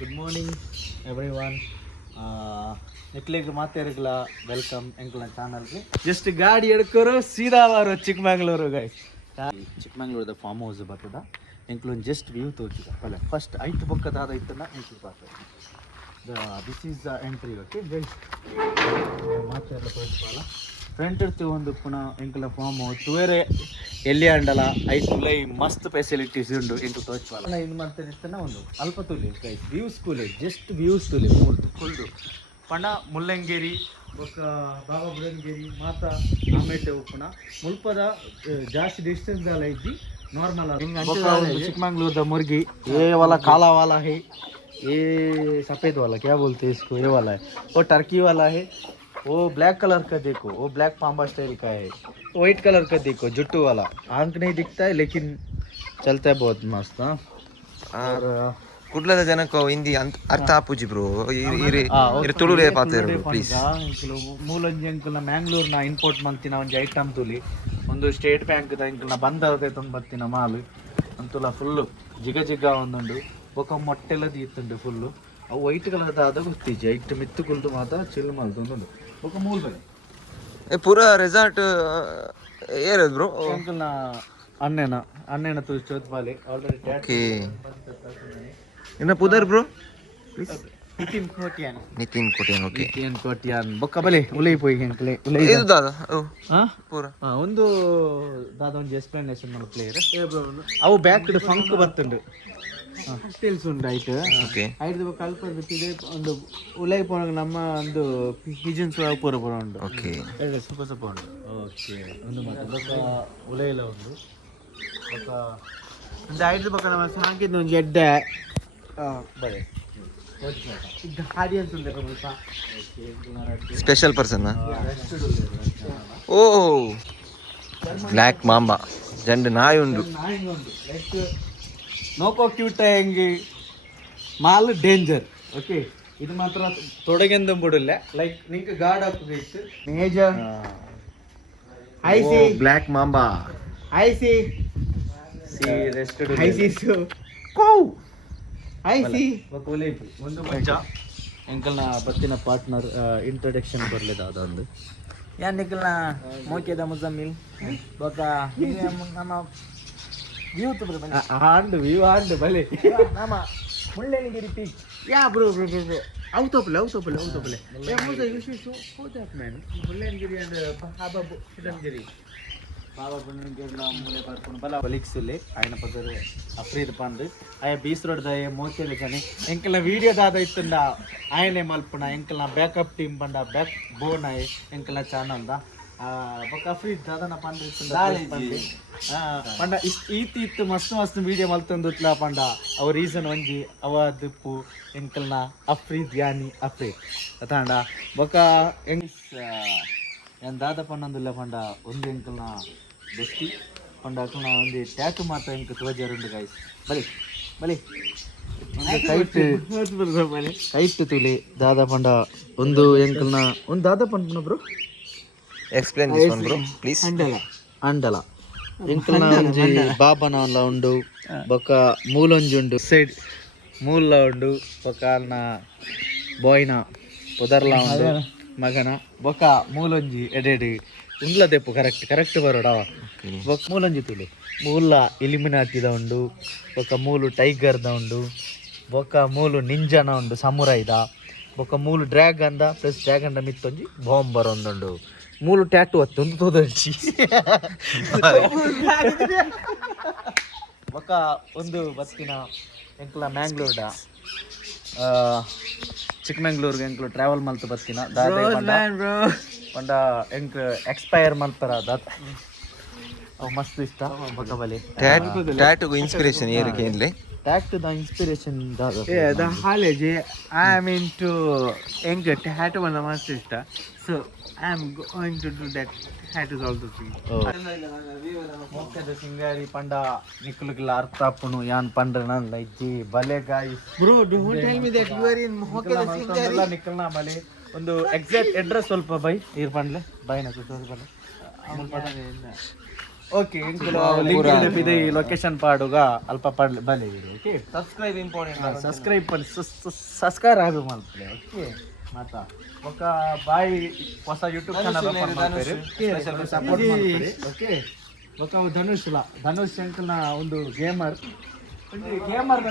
Good morning everyone. ನಿಕ್ಲಿಗೆ ಮಾತಾಡಿರ್ಲ welcome ಎಂಕ್ಲ ಚಾನಲ್ಗೆ. ಜಸ್ಟ್ ಗಾಡಿ ಎಡ್ಕೋರು ಸೀದಾ ಬಾರೋ ಚಿಕ್ಕಮಂಗ್ಳೂರು ಗೈಸ್. ಚಿಕ್ಕಮಂಗ್ಳೂರದ ಫಾರ್ಮ್ ಹೌಸ್ ಬರ್ತದ ಎಂಕ್ಲೊಂದು ಜಸ್ಟ್ ವ್ಯೂ ತೋಚಿದ ಪಲ್ಲ ಫಸ್ಟ್ ಐಟ್ ಬೊಕ್ಕದಾದ ಐತನ್ನ ಎಂಕ್ಲು ಬರ್ತದೆ. This is the entry. Okay guys ಮಾತಾಡಲ್ಲ ತೋರಿಸಲ್ಲ ಫ್ರಂಟ್ ಇರ್ತೀವಿ ಒಂದು ಪುನಃ ಎಂಕಲ ಫಾರ್ಮ್ ಹೌಸ್ ಬೇರೆ ಎಲ್ಲಿ ಅಂಡಲ ಐದು ತುಲೆ ಮಸ್ತ್ ಫೆಸಿಲಿಟೀಸ್ ಉಂಡು ಎಂಟು ತೋಚ್ವಲ್ಲ ಇದು ಮಾಡ್ತಾರೆ ಇರ್ತಾನೆ ಒಂದು ಅಲ್ಪ ತುಲೆ ಗೈಸ್ ವ್ಯೂಸ್ ಕೂಲೆ ಜಸ್ಟ್ ವ್ಯೂಸ್ ತುಲೆ ಮೂರ್ತು ಫುಲ್ದು ಪಂಡ ಮುಲ್ಲಂಗೇರಿ ಬೊಕ್ಕ ಬಾಬಾ ಬುಡನ್ಗೇರಿ ಮಾತಾ ಆಮೇಲೆ ಪುನಃ ಮುಲ್ಪದ ಜಾಸ್ತಿ ಡಿಸ್ಟೆನ್ಸ್ ಅಲ್ಲ ಇದ್ದಿ ನಾರ್ಮಲ್ चिकमंगलूर मुर्गी ये वाला काला वाला है, ये सफ़ेद वाला क्या बोलते हैं इसको, ये वाला है. वो टर्की वाला है. वो ब्लैक कलर का देखो, वो ब्लैक पाम्बा स्टाइल का है. वाइट कलर का देखो जुट्टू वाला, आंख नहीं दिखता है लेकिन चलता है बहुत मस्त. और ಕುಡ್ಲದ ಜನಕ್ಕೆ ಹಿಂದಿ ಅರ್ಥ ಆಪುಜಿ ಬ್ರೋ ತುಳುಲೇ ಪಾತ್ರ ಪ್ಲೀಸ್. ಮೂಲಂಜಿ ಅಂಕಲ್ನ ಮ್ಯಾಂಗ್ಳೂರ್ನ ಇಂಪೋರ್ಟ್ ಮಂತಿನ ಒಂಜಿ ಐಟಮ್ ತುಲಿ ಒಂದು ಸ್ಟೇಟ್ ಬ್ಯಾಂಕ್ದ ಅಂಕಲ್ನ ಬಂದವದೆ ತುಂಬ ಬತ್ತಿನ ಮಾಲ್ ಅಂತುಲ ಫುಲ್ಲು ಜಿಗ ಜಿಗ ಒಂದುಂಡು ಬೊಕ ಮೊಟ್ಟೆಲ್ಲ ದೀತುಂಡು ಫುಲ್ಲು ಅವು ವೈಟ್ ಕಲರ್ದ ಆದ ಗೊತ್ತಿಜ್ಜಿ ಐಟ್ ಮಿತ್ತು ಕುಲ್ದು ಮಾತ ಚಿಲ್ ಮಲ್ತೊಂದುಂಡು ಬೊಕ ಮೂಲ್ ಬಲೆ ಪೂರ ರೆಸಾರ್ಟ್ ಏರದು ಬ್ರೋ ಅಂಕಲ್ನ ಅಣ್ಣನ ತುಳಿ ಚೋತ್ಪಾಲೆ ಆಲ್ರೆಡಿ ಓಕೆ ಇನ್ನ ಪುದರ್ ಬ್ರೋ ನಿತಿನ್ ಕೋಟ್ಯಾನ್ ಓಕೆ ನಿತಿನ್ ಕೋಟ್ಯಾನ್ ಬೊಕ್ಕ ಬಲೆ ಉಲೈ ಪೋಯಿ ಅಂಕಲೆ ಉಲೈ ಇದು ದಾದ ಹಾ ಪೂರ ಒಂದು ದಾದ ಒಂದು ಎಕ್ಸ್ಪ್ಲನೇಷನ್ ಮಾಡೋ ಪ್ಲೇಯರ್ ಅವು ಬ್ಯಾಕ್ಡ್ ಫಂಕ್ ಬರ್ತುಂಡು ಟೇಲ್ಸ್ ಉಂಡು ಐಟ್ ಓಕೆ ಐದು ಕಲ್ಪ ಬಿಟ್ಟಿದೆ ಒಂದು ಉಲೈ ಪೋನಾಗ ನಮ್ಮ ಒಂದು ಹಿಜನ್ಸ್ ಪೂರ ಪೂರ ಉಂಡು ಓಕೆ ಸ್ವಲ್ಪ ಉಂಡು ಓಕೆ ಒಂದು ಮಾತು ಬೊಕ್ಕ ಉಲೈ ಎಲ್ಲ ಉಂಡು ಬೊಕ್ಕ ಒಂದು ಐದು ಬೊಕ್ಕ ನಮ್ಮ ಸಾಂಗಿದ ಒಂದು ಎಡ್ಡೆ ಬರೆ ಸ್ಪೆಷಲ್ ಪರ್ಸನ್ ಓ ಬ್ಲ್ಯಾಕ್ ಮಾಂಬಾ ಜಂಡು ನಾಯಿ ಉಂಡು ನೋಕೋ ಕ್ಯೂಟ್ ಹೆಂಗೆ ಮಾಲ್ ಡೇಂಜರ್. ಓಕೆ ಇದು ಮಾತ್ರ ತೊಡಗೆಂದು ಬಿಡಲ್ಲ ಲೈಕ್ ನಿಂಗೆ ಗಾರ್ಡ್ ಹಾಕಬೇಕು ಮೇಜರ್ ಐಸಿ ಬ್ಲ್ಯಾಕ್ ಮಾಂಬಾ ಐಸಿ ಸಿ ರೆಸ್ಟೆಡ್ ಐಸಿ ಕೋ ಐಸಿ ಬಕೋಲೇಪಿ ಒಂದು ಮಚ್ಚ ಎಂಕಲ್ನ ಬತ್ತಿನ ಪಾರ್ಟ್ನರ್ ಇಂಟ್ರೊಡಕ್ಷನ್ ಬರಲಿದೆ ಅದೊಂದು ಯಾನ್ ನಿಕಲ್ನ ಮೋಕೆದ ಮುಜಮ್ಮಿಲ್ ಬೊಕ ನಮ್ಮ ವ್ಯೂ ಆಂಡು ವ್ಯೂ ಆಂಡು ಬಲೆ ನಮ್ಮ ಮುಳ್ಳಯ್ಯನಗಿರಿ ಪೀಕ್ ಯಾ ಬ್ರೋ ಔತೋಪಲೆ ಮುಳ್ಳಯ್ಯನಗಿರಿ ಅಂಡ್ ಬಾಬಾ ಬುಡನ್ಗಿರಿ ಮೂಲೆ ಬರ್ಕೊಂಡು ಬಲ ಬಲಿಕ್ಸಿಲ್ಲಿ ఆయన ಪದರು ಅಫ್ರೀದ್ ಪಂಡ್ ಆಯ ಬೀಸ್ ರೋಡ್ದ ಮೋಕೆದ ಜನೆ ಎಂಕಲ್ನ ವೀಡಿಯೋದಾದ ಇತ್ತಂಡ ఆయనే ಮಲ್ಪುಣ ಎಂಕಲ್ನ ಬ್ಯಾಕಪ್ ಟೀಮ್ ಪಂಡ ಬ್ಯಾಕ್ ಬೋನ್ ಆಯ್ ಎಂಕಲ್ನ ಚಾನಲ್ದ ಬೊಕ ಅಫ್ರೀದ್ ದಾದನ ಪಂಡ ಇತ್ತಂಡ ಪಂಡ ಇತ್ತು ಮಸ್ತ್ ವೀಡಿಯೋ ಮಲ್ತಂದುತ್ಲ ಪಂಡ ಅವ ರೀಸನ್ ಒಂಜಿ ಅವ ದಿಪ್ಪು ಎಂಕಲ್ನ ಅಫ್ರೀದ್ ಯಾನಿ ಅಫ್ರೀದ್ ಅತಾಂಡ ಬೊಕ ಎಂಗ್ ಏನ್ ದಾದ ಪನ್ನೊಂದುಲ್ಲ ಪಂಡ ಒಂದು ಎಂಕಲ್ನ ಬೆಸ್ಟಿ ಪಂಡ ಅಕ್ಕಲ್ನ ಒಂದು ಟ್ಯಾಟು ಮಾತ ಎಂಕ್ ತೋಜರುಂಡು ಗೈಸ್ ಬಲಿ ಕೈಟ್ ತುಲಿ ದಾದ ಪಂಡ ಒಂದು ಎಂಕಲ್ನ ಒಂದು ದಾದ ಪಂಡ bro explain this one bro please. ಅಂಡಲ ಎಂಕಲ್ನ ಒಂಜಿ ಬಾಬನ ಉಂಡು ಬೊಕ ಮೂಲೊಂಜಿ ಉಂಡು ಸೈಡ್ ಮೂಲ ಉಂಡು ಬೊಕ ಅಲ್ನ ಬಾಯ್ನ ಪೊದರ್ಲ ಉಂಡು ಮಗನ ಬೊಕ ಮೂಲೊಂಜಿ ಎಡೆಡಿ ಉಂಡ್ಲ ದೆಪ್ಪು ಕರೆಕ್ಟ್ ಬರೋಡವ ಬೊಕ ಮೂಲೊಂಜಿ ತುಳಿ ಮೂಲ ಇಲಿಮಿನಾಟಿದ ಉಂಡು ಬೊಕ ಮೂಲು ಟೈಗರ್ದ ಉಂಡು ಬೊಕ ಮೂಲು ನಿಂಜನ ಉಂಡು ಸಮುರೈದ ಬೊಕ ಮೂಲು ಡ್ರ್ಯಾಗನ್ದ ಪ್ಲಸ್ ಡ್ರ್ಯಾಗನ್ದ ಮಿತ್ತೊಂಜಿ ಬಾಂಬ್ ಬರೊಂದುಂಡು ಮೂಲು ಟ್ಯಾಟು ಹತ್ತೊಂದು ತೋದೊಂಜಿ ಬೊಕ ಒಂದು ಬಸ್ಸಿನ ಎಂಕ್ಲ ಮ್ಯಾಂಗ್ಳೂರ್ಡ ಚಿಕ್ಕಮಂಗ್ಳೂರ್ಗೆ ಎಂಕ್ಲು ಟ್ರಾವೆಲ್ ಮಲ್ತು ಬರ್ತೀನ ಪಂಡ ಎಂಕ್ ಎಕ್ಸ್ಪೈರ್ ಮಲ್ತಾರ ದಾತ ಅವು ಮಸ್ತ್ ಇಷ್ಟ ಬೊಕ ಬಲಿ ಟ್ಯಾಟುಗು ಇನ್ಸ್ಪಿರೇಷನ್ ಏರಕ್ಕೆ ಏನ್ಲೆ ಟ್ಯಾಟು ದ ಇನ್ಸ್ಪಿರೇಷನ್ ದ ಹಾಲೇಜಿ ಐ ಆಮ್ ಇಂಟು ಎಂಕ್ ಟ್ಯಾಟು ಬಂದ ಮಸ್ತ್ ಇಷ್ಟ so I am going to do that tattoos also Mokeda Singari ಪಂಡ ನಿಕ್ಕುಲುಗಿಲ್ಲ ಅರ್ಥ ಅಪ್ಪುನು ಯಾನ್ ಪಂಡ್ರ ನನ್ ಇಜ್ಜಿ ಬಲೆ ಗಾಯಿ bro don't tell me that you are in Mokeda Singari ನಿಕ್ಕಲ್ನ ಬಲೆ ಒಂದು ಎಕ್ಸಾಕ್ಟ್ ಅಡ್ರೆಸ್ ಸ್ವಲ್ಪ ಬೈ ಇರ್ ಪಂಡ್ಲೆ ಬೈನ ಸ್ವಲ್ಪ ಬಲೆ ಓಕೆ ಲಿಂಕ್ ಇದೆ ಲೊಕೇಶನ್ ಪಾಡುಗ ಅಲ್ಪ ಬಲೆ ಓಕೆ ಸಬ್ಸ್ಕ್ರೈಬ್ ಇಂಪಾರ್ಟೆಂಟ್ ಸಬ್ಸ್ಕ್ರೈಬ್ ಆಗ ಮಾಡ್ತಾರೆ ಓಕೆ ಮಾತಾ ఒక ಬಾಯ್ ಹೊಸ ಯೂಟ್ಯೂಬ್ ಚಾನಲ್ ಸಪೋರ್ಟ್ ಮಾಡ್ತಾರೆ ಓಕೆ ఒక ಧನುಷ್ ಅಂಕಲ್ನ ಒಂದು ಗೇಮರ್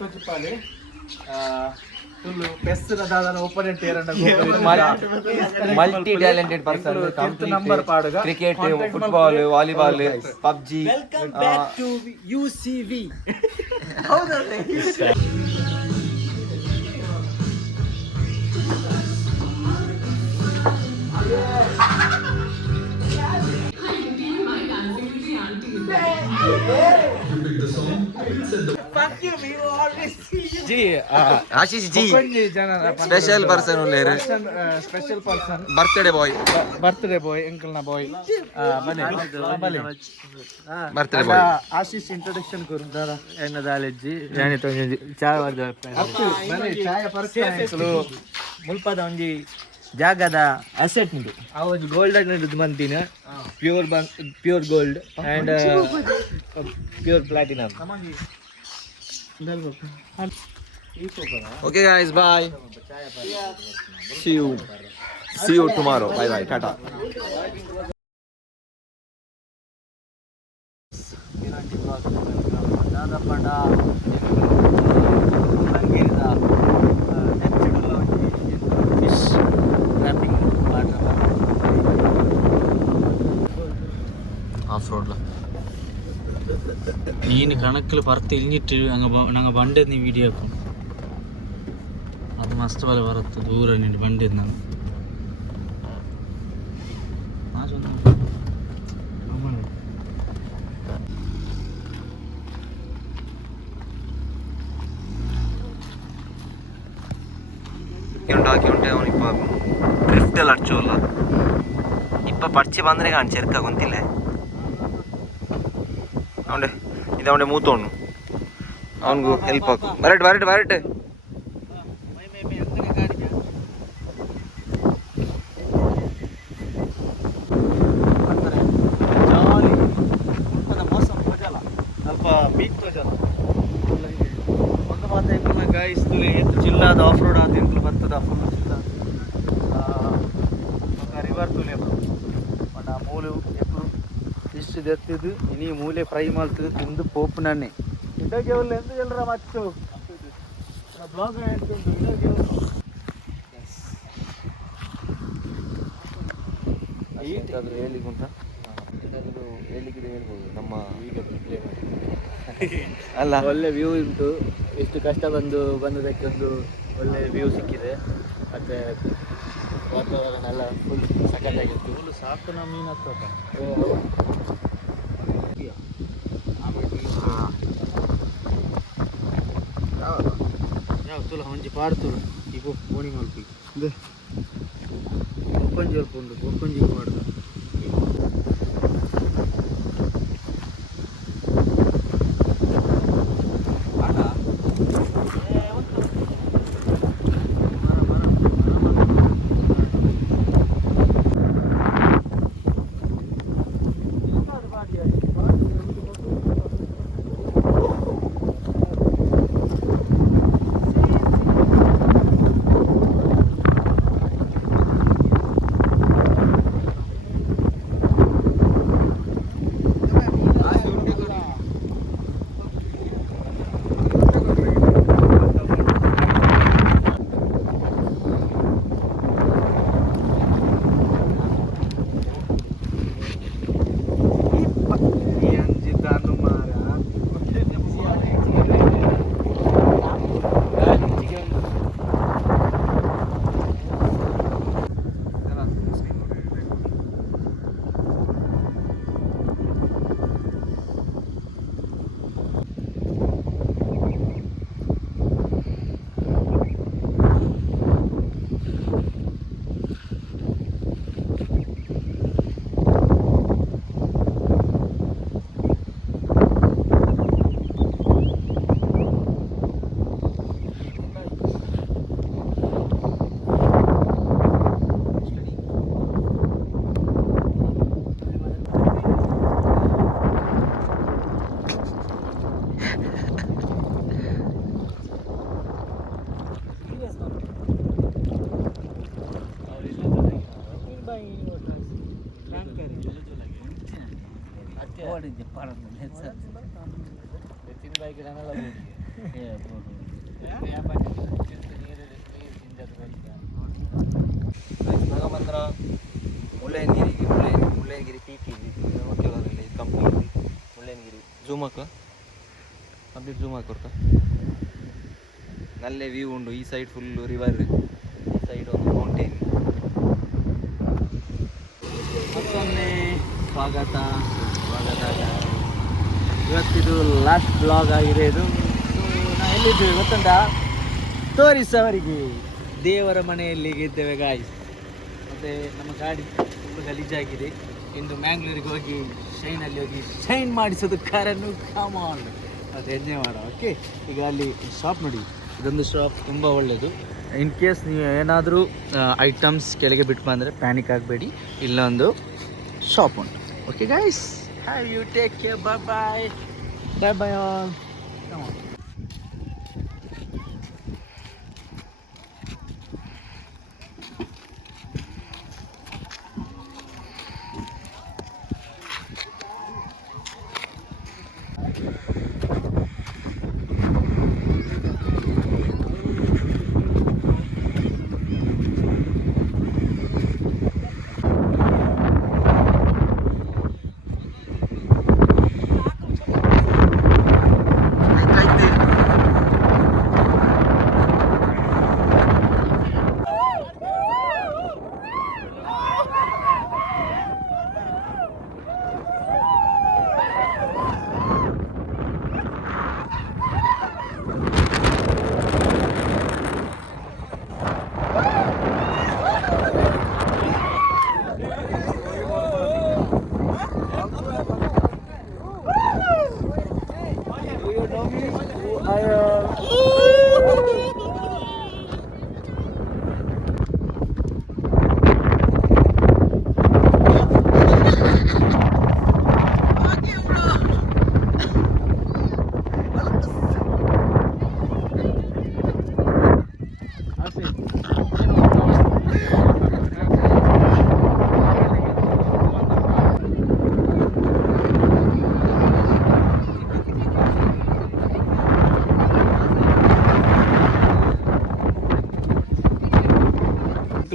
ತೋಚಿಪಾಲಿ ಫುಲ್ ಬೆಸ್ಟ್ ದಾದನ opponent multi talented person number ಪಾಡುಗ cricket football volleyball PUBG welcome back to UCV. G Ashish ji special person ಉಳ್ಳೇರು ಸ್ಪೆಷಲ್ ಪರ್ಸನ್ ಬರ್ತ್ಡೇ ಬಾಯ್ ಎಂಕಲ್ನ ಬಾಯ್ ಬಲೆ ಬರ್ತ್ಡೇ ಬಾಯ್ ಆಶೀಶ್ ಇಂಟ್ರೊಡಕ್ಷನ್ ಕरून दादा ಎನ್ನ ದಾಲೆಜ್ಜಿ ಯಾನಿ ತೊಂಜಿ ಚಾಯ್ ವಾರ್ದ ಚಾಯ ಪರ್ಸನ್ ಮುಲ್ಪದ ಒಂಜಿ ಜಾಗದ ಅಸೆಟ್ ನಿಂದು ಆ ಒಂದು ಗೋಲ್ಡ್ ಹಿಡಿದು ಬಂದಿನ pure gold and pure platinum. Okay guys, bye. See you tomorrow. Bye bye. Tata. ದಾದಪಂಡ ನಂಗಿರಿದ ನೆಚ್ಚಿಡುಲ್ಲ fish wrapping Off road la. ನೀನು ಕಣಕ್ಕಲು ಬರ್ತ ಇಲ್ಲಿಟ್ಟು ನಂಗೆ ಬಂಡೆದ್ ನೀವು ವಿಡಿಯೋ ಅದು ಮಸ್ತ್ ಬಲ ಬರುತ್ತೆ ದೂರ ನೀನು ಬಂಡೆದ್ ನಾನು ಹಾಕಿ ಉಂಟೆ ಅವನಿಪ್ಪ ಡ್ರಿಫ್ಟ್ ಎಲ್ಲ ಅಡ್ಚೋಲ್ಲ ಇಪ್ಪ ಪಡ್ಚಿ ಬಂದರೆ ಕಾಣ್ ಚೆರ್ಕ ಗೊಂತಿಲ್ಲ ಅವನೇ ಇದು ಅವನೇ ಮೂತೋಣ್ಣು ಅವನಿಗೂ ಹೆಲ್ಪ್ ಹಾಕು ಬರಟ್ ಸ್ವಲ್ಪ ಬೀಕ್ ತೋಜಲ್ಲ ಒಂದು ಮಾತು ಎಂಕಲ್ನ ಗಾಯ್ಸ್ ತುಲೆ ಎತ್ತು ಜಿಲ್ಲಾದ ಆಫ್ ರೋಡ್ ಆದ ಎಂಕಲ್ ಬರ್ತದ ಫುಲ್ ರಿವರ್ ತುಲೆ ಪಂಡ ಮೂಲು ಎప్పుడు ಫಿಶ್ ತೆತ್ತಿದ್ದು ಇನಿ ಮೂಲೆ ಫ್ರೈ ಮಾಡ್ತಿದ್ದು ತಿಂದು ಪೋಪು ನನ್ನೆ ಇಡಗೆ ಒಳ್ಳೆ ಎಂತ ಎಲ್ಲರ ಮಚ್ಚು ಬ್ಲಾಗ್ ಹೇಳ್ತಿದ್ದು ಇಡಗೆ ಹೇಳಿಗುಂಟ ಹೇಳಿದ್ರೆ ಹೇಳ್ಬೋದು ನಮ್ಮ ಅಲ್ಲ ಒಳ್ಳೆ ವ್ಯೂ ಉಂಟು. ಎಷ್ಟು ಕಷ್ಟ ಬಂದದಕ್ಕೆ ಒಂದು ಒಳ್ಳೆ ವ್ಯೂ ಸಿಕ್ಕಿದೆ. ಮತ್ತು ವಾತಾವರಣ ಎಲ್ಲ ಫುಲ್ ಸಖತ್ತಾಗಿತ್ತು. ಫುಲ್ ಸಾಕು ಮೀನು ಹತ್ತೋಟ ಯಾವ ತುಲ ಒಂಜಿ ಪಾಡ್ತುರು ಈಗ ಬೋಣಿ ಮಲ್ಪಿ ಒಕ್ಕೊಂಜಿ ಅಲ್ಪ ಉಂಡು ಒಕ್ಕೊಂಜಿ ಪಾಡ್ದು ಬಂದ್ರ ಮುಳ್ಳಯ್ಯನಗಿರಿ ಪೀಕ್ ಇಲ್ಲಿ ಕಂಪ್ನಿ ಮುಳ್ಳಯ್ಯನಗಿರಿ ಜೂಮ್ ಹಾಕ ಕಂಪ್ಲೀಟ್ ಜೂಮ್ ಹಾಕೊಡ್ತ ನಲ್ಲೇ ವ್ಯೂ ಉಂಡು ಈ ಸೈಡ್ ಫುಲ್ ರಿವರ್ ಈ ಸೈಡ್ ಒಂದು ಮೌಂಟೇನ್ ಮತ್ತೊಮ್ಮೆ ಸ್ವಾಗತ ಇವತ್ತಿದು ಲಾಸ್ಟ್ ಬ್ಲಾಗ್ ಆಗಿದೆ ಇದು ನಾ ಎಲ್ಲಿದ್ದೇವೆ ಗೊತ್ತುಂಟಾ ತೋರಿಸವರಿಗೆ ದೇವರ ಮನೆಯಲ್ಲಿ ಇದ್ದೇವೆ ಗಾಯ್ಸ್ ಮತ್ತು ನಮ್ಮ ಗಾಡಿ ತುಂಬ ಗಲೀಜಾಗಿದೆ ಇಂದು ಮ್ಯಾಂಗ್ಳೂರಿಗೆ ಹೋಗಿ ಶೈನಲ್ಲಿ ಹೋಗಿ ಶೈನ್ ಮಾಡಿಸೋದು ಕಾರನ್ನು ಕಾಮಾನ್ ಮತ್ತು ಎಂಜಾಯ್ ಮಾಡೋ ಓಕೆ ಈಗ ಅಲ್ಲಿ ಶಾಪ್ ನೋಡಿ ಇದೊಂದು ಶಾಪ್ ತುಂಬ ಒಳ್ಳೆಯದು ಇನ್ ಕೇಸ್ ನೀವು ಏನಾದರೂ ಐಟಮ್ಸ್ ಕೆಳಗೆ ಬಿಟ್ಟು ಬಂದರೆ ಪ್ಯಾನಿಕ್ ಆಗಬೇಡಿ ಇಲ್ಲೊಂದು ಶಾಪ್ ಉಂಟು okay guys have you take care bye all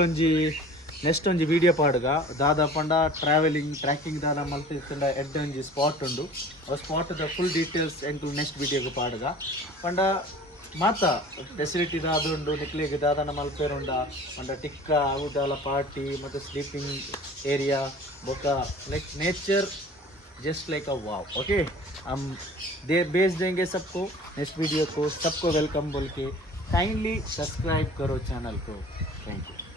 ಒಂಜಿ ನೆಕ್ಸ್ಟ್ ಒಂಜಿ ವಿಡಿಯೋ ಪಾಡ್ಗ ದಾದ ಪಂಡ ಟ್ರಾವೆಲಿಂಗ್ ಟ್ರ್ಯಾಕಿಂಗ್ ದಾದ ಮಲ್ತಿರ್ತಂಡ ಎಡ್ಡ ಒಂಜಿ ಸ್ಪಾಟ್ ಉಂಡು ಆ ಸ್ಪಾಟ್ದ ಫುಲ್ ಡೀಟೇಲ್ಸ್ ಎಂಕುಲು ನೆಕ್ಸ್ಟ್ ವಿಡಿಯೋಗೆ ಪಾಡ್ಗ ಪಂಡ ಮಾತ ಫೆಸಿಲಿಟಿ ದಾದ ಉಂಡು ನಿಕ್ಲಿಗೆ ದಾದನ ಮಲ್ಪೇರುಂಡ ಪಂಡ ಟಿಕ್ಕ ಊಟಲ ಪಾರ್ಟಿ ಮತ್ತು ಸ್ಲೀಪಿಂಗ್ ಏರಿಯಾ ಬೊಕ್ಕ ಲೈಕ್ ನೇಚರ್ जस्ट लाइक अ वाव ओके हम दे भेज देंगे सबको नेक्स्ट वीडियो को सबको वेलकम बोल के काइंडली सब्सक्राइब करो चैनल को थैंक यू